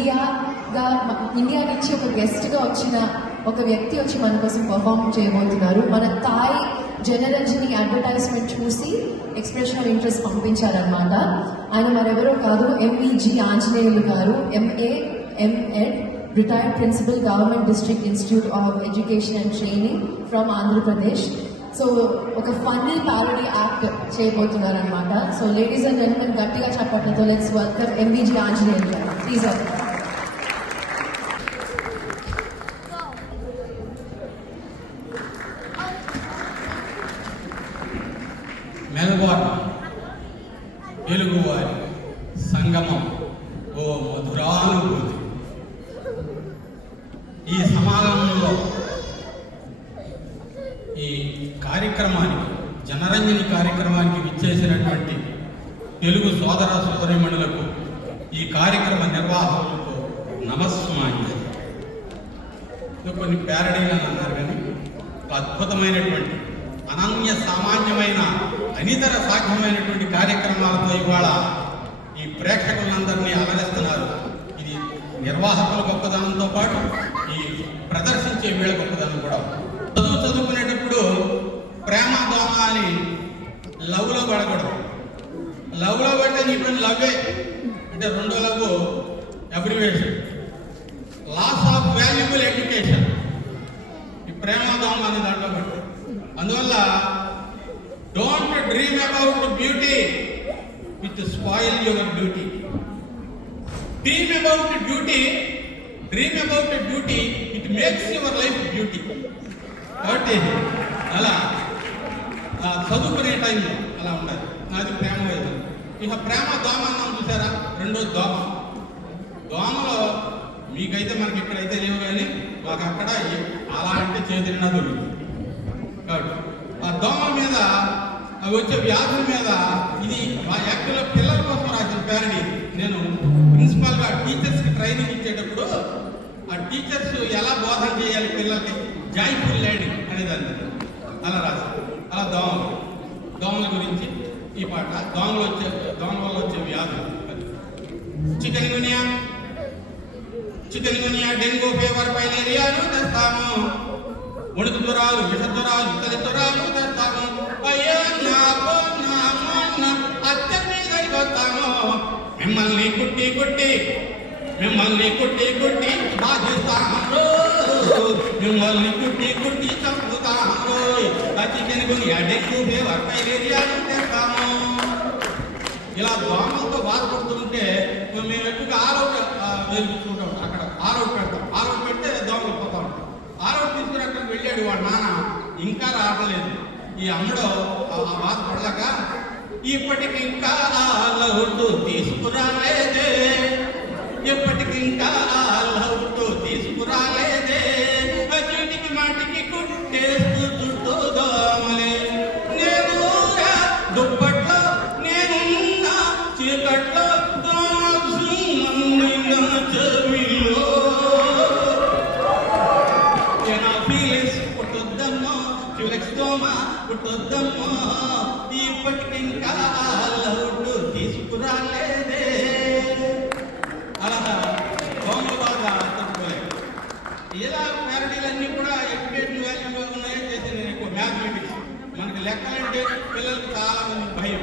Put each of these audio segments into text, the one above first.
ఇండియాగా India నుంచి ఒక గెస్ట్గా వచ్చిన ఒక వ్యక్తి వచ్చి మన కోసం పర్ఫామ్ చేయబోతున్నారు. మన థాయ్ జనరంజని అడ్వర్టైజ్మెంట్ చూసి ఎక్స్ప్రెషన్ ఆఫ్ ఇంట్రెస్ట్ పంపించారనమాట ఆయన మరెవరో కాదు MVG Anjaneyulu garu MA MEd retired principal government district institute of education and training from Andhra Pradesh so ఒక ఫన్నీ పారడీ యాక్ట్ చేయబోతున్నారు అనమాట సో లేడీస్ అండ్ జెంట్మెన్ గట్టిగా చెప్పట్లతో let's welcome ఎంవిజి Anjaneyulu garu. Please తెలుగువారి సంగమం ఓ మధురానుభూతి. ఈ సమాగమంలో ఈ కార్యక్రమానికి జనరంజని కార్యక్రమానికి విచ్చేసినటువంటి తెలుగు సోదర సోదరిమణులకు ఈ కార్యక్రమ నిర్వాహకులకు నమస్మాంజలి కొన్ని ప్యారడీలను అన్నారు కానీ ఒక అద్భుతమైనటువంటి అనన్య సామాన్యమైన అనితర సాధ్యమైనటువంటి కార్యక్రమాలతో ఇవాళ ఈ ప్రేక్షకులందరినీ అలరిస్తున్నారు ఇది నిర్వాహకుల గొప్పదనంతో పాటు ఈ ప్రదర్శించే వీళ్ళ గొప్పదనం కూడా. చదువు చదువుకునేటప్పుడు ప్రేమ దోమ అని లవ్లో పడకూడదు. లవ్లో పడితే నీ ఇప్పుడు లవ్వే. అంటే రెండో love abbreviation loss of valuable education ఈ ప్రేమోదం అనే దాంట్లో పడుతుంది అందువల్ల don't dream about beauty with spoil your beauty dream about beauty dream about beauty it makes your life beauty కాబట్టి అలా. చదువుకునే టైంలో అలా ఉండాలి. నాది ప్రేమ వైద్యం ఇక ప్రేమ దోమ అన్నాం చూసారా? రెండో దోమ. దోమలో మీకైతే మనకి ఇక్కడైతే లేవు కానీ మాకు అక్కడ అలా అంటే చేతి దొరుకుతుంది. కాబట్టి ఆ దోమ మీద వచ్చే వ్యాధుల మీద ఇది మా యాక్చువల్గా పిల్లల కోసం రాసిన పేరని నేను ప్రిన్సిపాల్గా టీచర్స్కి ట్రైనింగ్ ఇచ్చేటప్పుడు ఆ టీచర్స్ ఎలా బోధన చేయాలి పిల్లలకి జాయ్ఫుల్ లేడీ అనేదాన్ని అలా రాశాను అలా దోమలు. దోమల గురించి ఈ పాట దోమలు వచ్చే దోమల వల్ల వచ్చే వ్యాధులు. Chikungunya. Chikungunya dengue fever పైలేరియాను తెస్తాము. ముడుకు జ్వరాలు విష జ్వరాలు ఇతర జ్వరాలు తెస్తాము. మిమ్మల్ని కుట్టి కుట్టి బాధిస్తాను మిమ్మల్ని కుట్టి కుట్టి చంపుతాను అతి చికెన్ గునియా డెంగ్యూ ఫీవర్ తెస్తాము. ఇలా దోమలతో బాధపడుతుంటే మేము ఎక్కువగా ఆరోగ్య వేలుచుకుంటాం అక్కడ ఆరోగ్య పెడతాం ఆరోగ్య పెడితే దోమలు పోతా ఉంటాం ఆరోగ్య తీసుకుని అక్కడికి వెళ్ళాడు వాడు నాన్న. ఇంకా రావట్లేదు. ఈ అమ్మడు ఆ బాధ పడలేక ఇప్పటికి ఇంకా తీసుకురాలేదే. ఇప్పటికి ఇంకా లౌటు తీసుకురాలేదే. చీటికి మాటికి కుట్టేస్తూ చుట్టూ దోమలే. నేను రా దుప్పట్లో నేనున్నా చీకట్లో దాచున్న చెవిలో. ఏనా ఫీలింగ్స్ పుట్టొద్దమ్మో ఫ్యూలెక్స్ దోమ పుట్టొద్దమ్మో. ఇప్పటికింకా లౌటు తీసుకురాలేదే. ఇలా ప్యారడీలన్నీ కూడా ఎడ్యుకేషన్ వాల్యూలో ఉన్నాయని చేసి నేను ఎక్కువ మ్యాథమెటిక్స్. మనకి లెక్కలంటే పిల్లలకు చాలా మంది భయం.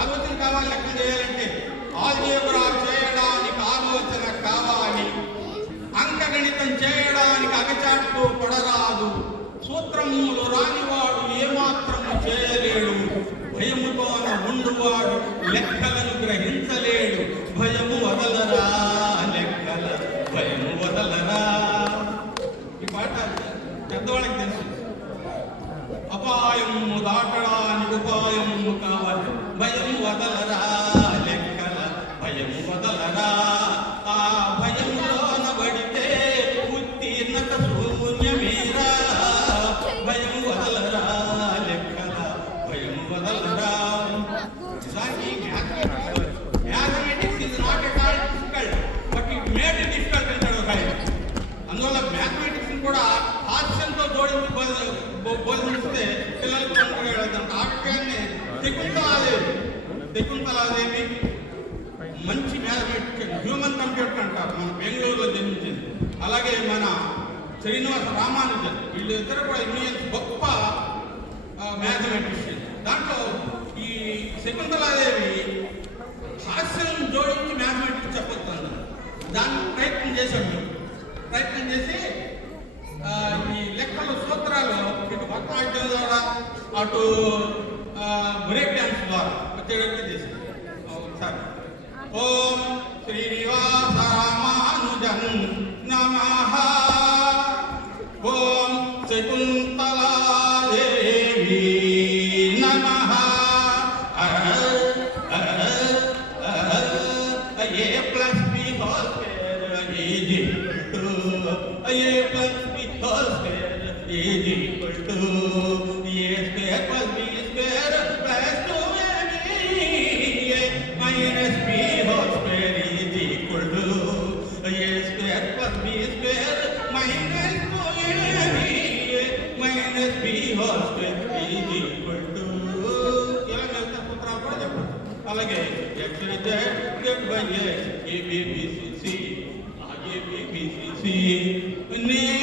ఆలోచన కావాలి లెక్క చేయాలంటే ఆల్జీబ్రా చేయడానికి వదలరా లెక్కల భయం వదలరా ఆ భయంలోన పడితే ఉత్తీర్ణత శూన్యమేరా భయం వదలరా లెక్కల భయం వదలరా mathematics is not at all difficult but it made difficult అంటాడు ఒక ఆయన అందువల్ల మ్యాథమెటిక్స్ కూడా హాస్యంతో జోడించి బోధ- పిల్లలకు ఆటకాన్ని వెళ్తాం ఆటకాన్ని శకుంతలాదేవి మంచి మ్యాథమెటిక్ హ్యూమన్ కంప్యూటర్ అంటారు మన బెంగళూరులో జన్మించింది. అలాగే మన శ్రీనివాస రామానుజన్ వీళ్ళిద్దరు కూడా ఇండియన్స్ గొప్ప మ్యాథమెటిషియన్ దాంట్లో ఈ శకుంతలాదేవి హాస్యం జోడించి మ్యాథమెటిక్స్ చెప్పొద్దు దాన్ని ప్రయత్నం చేశాం మేము. ప్రయత్నం చేసి ఈ లెక్కల సూత్రాలు ఇటు పట్టణాల ద్వారా అటు బ్రేక్ డ్యాన్స్ ద్వారా వచ్చేటట్టు చేశాం ఒకసారి ఓం శ్రీనివాస రామానుజన్ నమ. ఓం శకుంతలాదేవి president I give.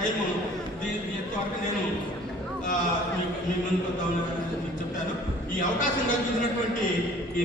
నాకు దీని ఇంతవరకు నేను ఆ, మీ మీ ముందుకు వద్దామని చెప్పాను. ఈ అవకాశం కల్పించినటువంటి ఈ